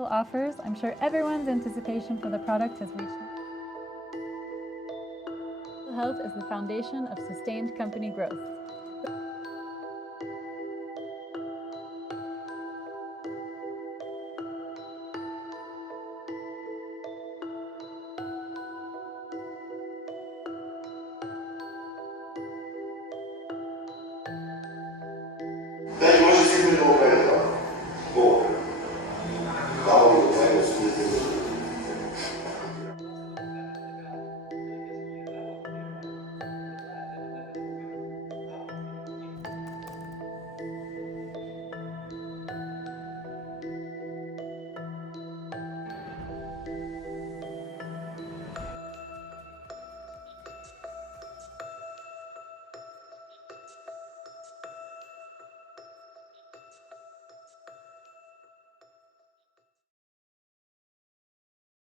special offers. I'm sure everyone's anticipation for the product has reached. Health is the foundation of sustained company growth.